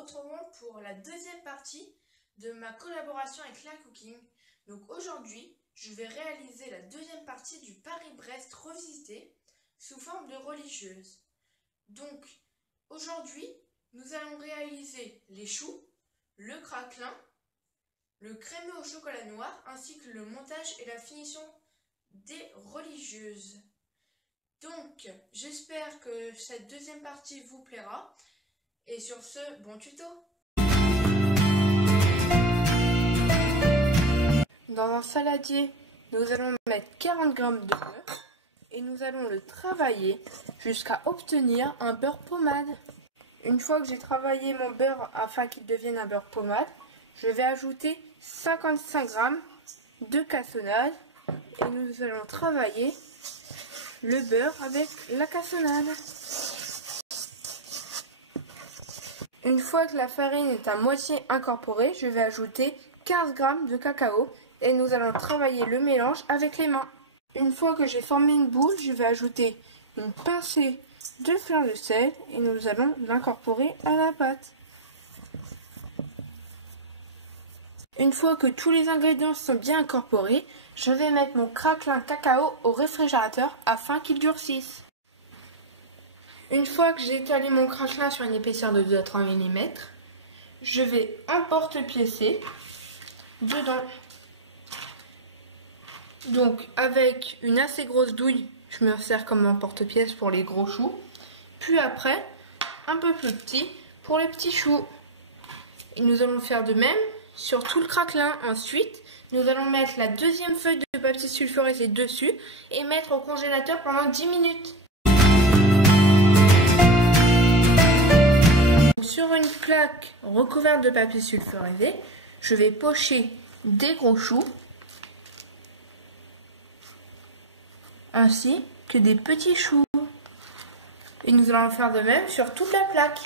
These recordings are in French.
retrouvons pour la deuxième partie de ma collaboration avec La Cooking. Donc aujourd'hui, je vais réaliser la deuxième partie du Paris-Brest revisité sous forme de religieuse. Donc aujourd'hui, nous allons réaliser les choux, le craquelin, le crémeux au chocolat noir ainsi que le montage et la finition des religieuses. Donc j'espère que cette deuxième partie vous plaira. Et sur ce, bon tuto! Dans un saladier, nous allons mettre 40 g de beurre et nous allons le travailler jusqu'à obtenir un beurre pommade. Une fois que j'ai travaillé mon beurre afin qu'il devienne un beurre pommade, je vais ajouter 55 g de cassonade et nous allons travailler le beurre avec la cassonade. Une fois que la farine est à moitié incorporée, je vais ajouter 15 g de cacao et nous allons travailler le mélange avec les mains. Une fois que j'ai formé une boule, je vais ajouter une pincée de fleur de sel et nous allons l'incorporer à la pâte. Une fois que tous les ingrédients sont bien incorporés, je vais mettre mon craquelin cacao au réfrigérateur afin qu'il durcisse. Une fois que j'ai étalé mon craquelin sur une épaisseur de 2 à 3 mm, je vais emporte-piécer dedans. Donc avec une assez grosse douille, je me sers comme un porte-pièce pour les gros choux. Puis après, un peu plus petit pour les petits choux. Et nous allons faire de même sur tout le craquelin. Ensuite, nous allons mettre la deuxième feuille de papier sulfurisé dessus et mettre au congélateur pendant 10 minutes. Sur une plaque recouverte de papier sulfurisé, je vais pocher des gros choux ainsi que des petits choux. Et nous allons faire de même sur toute la plaque.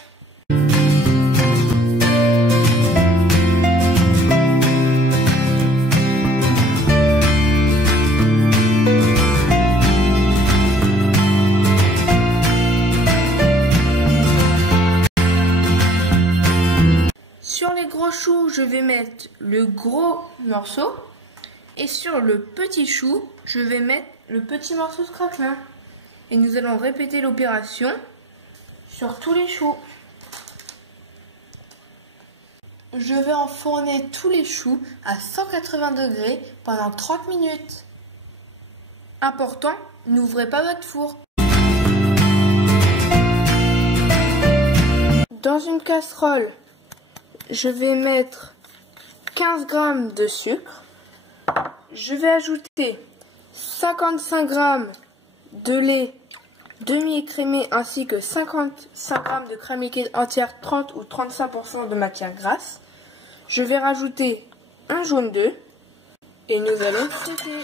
Sur les gros choux, je vais mettre le gros morceau et sur le petit chou, je vais mettre le petit morceau de craquelin. Et nous allons répéter l'opération sur tous les choux. Je vais enfourner tous les choux à 180 degrés pendant 30 minutes. Important, n'ouvrez pas votre four. Dans une casserole, je vais mettre 15 g de sucre. Je vais ajouter 55 g de lait demi-écrémé ainsi que 55 g de crème liquide entière 30 ou 35% de matière grasse. Je vais rajouter un jaune d'œuf et nous allons fouetter.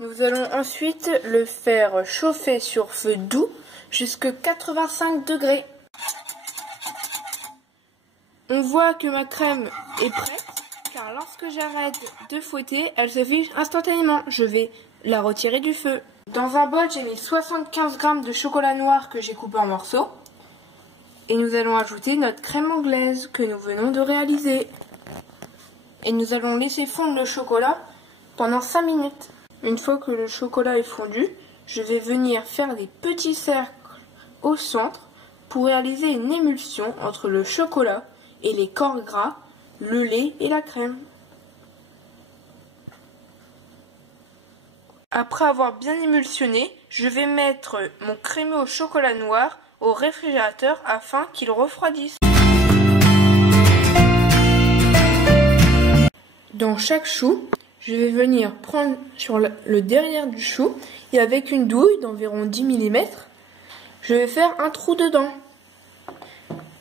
Nous allons ensuite le faire chauffer sur feu doux jusqu'à 85 degrés. On voit que ma crème est prête, car lorsque j'arrête de fouetter, elle se fige instantanément. Je vais la retirer du feu. Dans un bol, j'ai mis 75 g de chocolat noir que j'ai coupé en morceaux. Et nous allons ajouter notre crème anglaise que nous venons de réaliser. Et nous allons laisser fondre le chocolat pendant 5 minutes. Une fois que le chocolat est fondu, je vais venir faire des petits cercles au centre pour réaliser une émulsion entre le chocolat et les corps gras, le lait et la crème. Après avoir bien émulsionné, je vais mettre mon crémeux au chocolat noir au réfrigérateur afin qu'il refroidisse. Dans chaque chou, je vais venir prendre sur le derrière du chou et avec une douille d'environ 10 mm, je vais faire un trou dedans.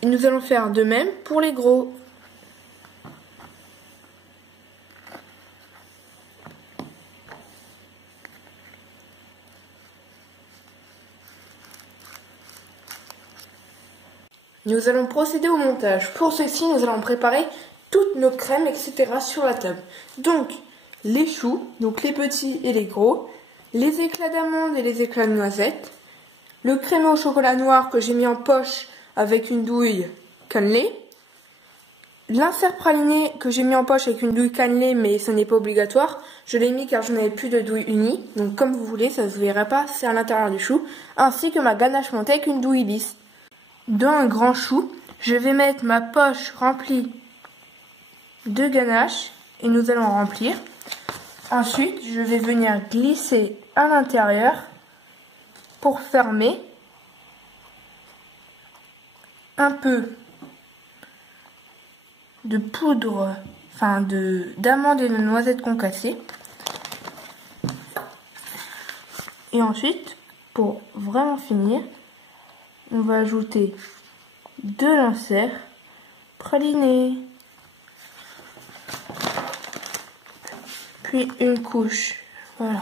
Et nous allons faire de même pour les gros. Nous allons procéder au montage. Pour ceci, nous allons préparer toutes nos crèmes, etc. sur la table. Donc, les choux, donc les petits et les gros, les éclats d'amandes et les éclats de noisettes, le crémeux au chocolat noir que j'ai mis en poche avec une douille cannelée, l'insert praliné que j'ai mis en poche avec une douille cannelée, mais ce n'est pas obligatoire. Je l'ai mis car je n'avais plus de douille unie. Donc comme vous voulez, ça ne se verrait pas, c'est à l'intérieur du chou. Ainsi que ma ganache montée avec une douille lisse. Dans un grand chou, je vais mettre ma poche remplie de ganache et nous allons remplir. Ensuite, je vais venir glisser à l'intérieur pour fermer un peu de poudre, d'amandes et de noisettes concassées. Et ensuite, pour vraiment finir, on va ajouter de l'insert praliné. Puis une couche. Voilà.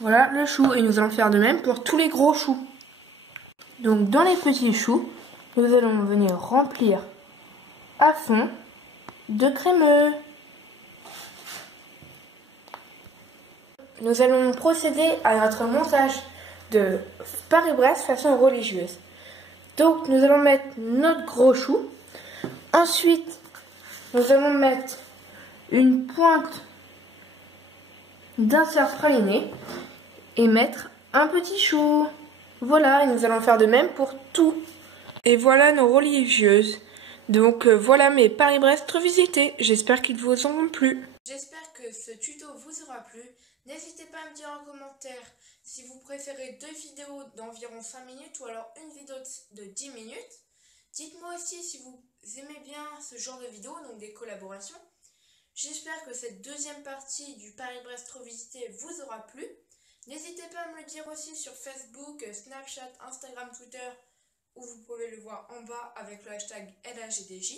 Voilà le chou. Et nous allons faire de même pour tous les gros choux. Donc dans les petits choux, nous allons venir remplir à fond de crémeux. Nous allons procéder à notre montage de Paris-Brest façon religieuse. Donc nous allons mettre notre gros chou. Ensuite, nous allons mettre une pointe d'insert praliné et mettre un petit chou. Voilà, et nous allons faire de même pour tout. Et voilà nos religieuses. Donc voilà mes Paris-Brest revisités. J'espère qu'ils vous auront plu. J'espère que ce tuto vous aura plu. N'hésitez pas à me dire en commentaire si vous préférez 2 vidéos d'environ 5 minutes ou alors une vidéo de 10 minutes. Dites-moi aussi si vous aimez bien ce genre de vidéos, donc des collaborations. J'espère que cette deuxième partie du Paris-Brest revisité vous aura plu. N'hésitez pas à me le dire aussi sur Facebook, Snapchat, Instagram, Twitter, où vous pouvez le voir en bas avec le hashtag LHGDJ.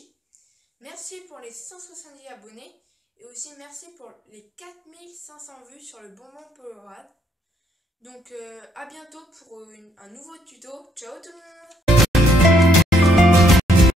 Merci pour les 170 abonnés et aussi merci pour les 4500 vues sur le bonbon Powerade. Donc à bientôt pour un nouveau tuto. Ciao tout le monde!